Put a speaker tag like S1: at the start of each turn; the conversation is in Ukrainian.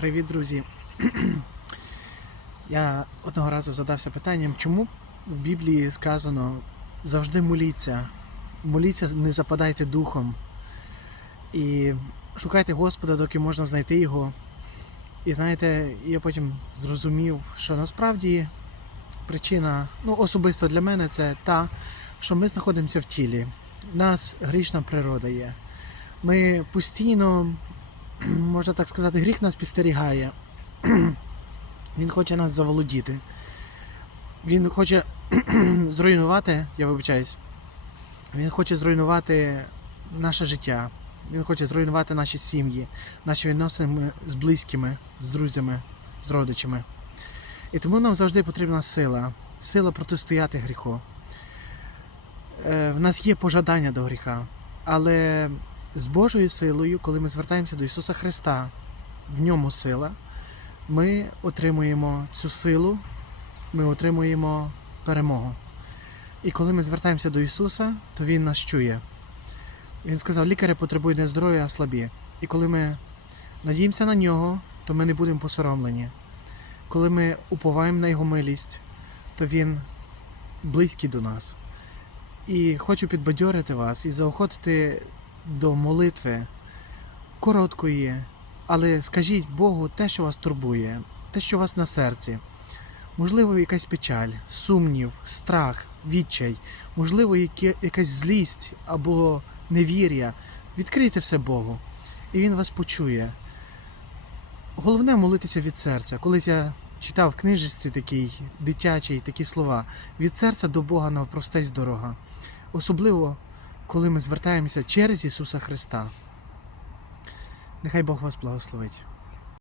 S1: Привіт, друзі. Я одного разу задався питанням, чому в Біблії сказано завжди моліться, моліться, не западайте духом. І шукайте Господа, доки можна знайти його. І знаєте, я потім зрозумів, що насправді причина, ну, особисто для мене, це та, що ми знаходимося в тілі. У нас грішна природа є. Ми постійно можна так сказати, гріх нас підстерігає. Він хоче нас заволодіти. Він хоче зруйнувати, я вибачаюсь. Він хоче зруйнувати наше життя. Він хоче зруйнувати наші сім'ї, наші відносини з близькими, з друзями, з родичами. І тому нам завжди потрібна сила, сила протистояти гріху. Е, В нас є пожадання до гріха, але з Божою силою, коли ми звертаємося до Ісуса Христа, в ньому сила, ми отримуємо цю силу, ми отримуємо перемогу. І коли ми звертаємося до Ісуса, то Він нас чує. Він сказав, лікарі потребують не здоров'я, а слабі. І коли ми надіємося на нього, то ми не будемо посоромлені. Коли ми уповаємо на Його милість, то Він близький до нас. І хочу підбадьорити вас і заохотити до молитви короткої, але скажіть Богу те, що вас турбує, те, що у вас на серці. Можливо, якась печаль, сумнів, страх, відчай, можливо, якась злість або невір'я. Відкрийте все Богу, і Він вас почує. Головне молитися від серця. Колись я читав в книжці такий дитячий такі слова: від серця до Бога навпростець дорога. Особливо, коли ми звертаємося через Ісуса Христа. Нехай Бог вас благословить.